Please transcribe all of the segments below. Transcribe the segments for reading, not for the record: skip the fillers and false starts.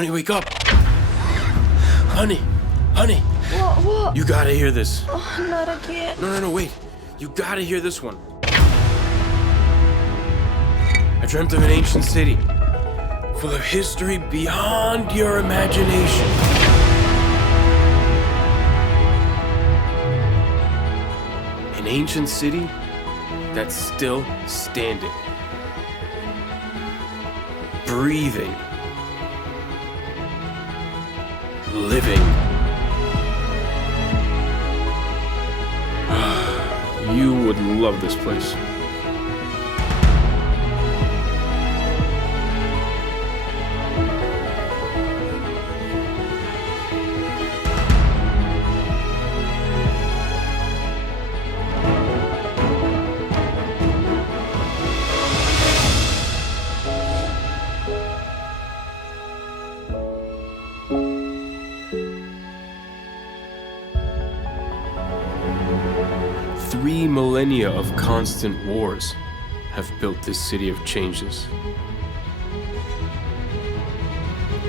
Honey, wake up. Honey. What? You gotta hear this. Oh, not again. No, wait. You gotta hear this one. I dreamt of an ancient city, full of history beyond your imagination. An ancient city that's still standing, breathing, living. You would love this place. Three millennia of constant wars have built this city of changes.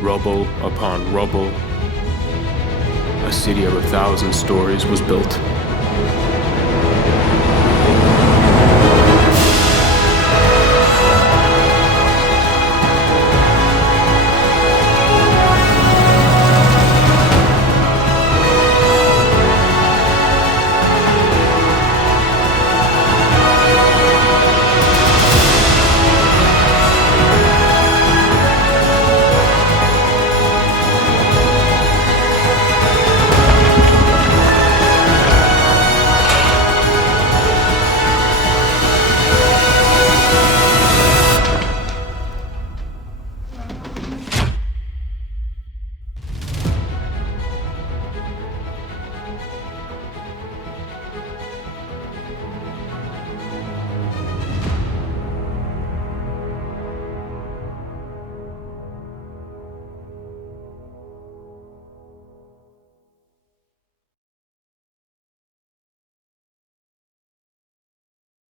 Rubble upon rubble, a city of 1,000 stories was built.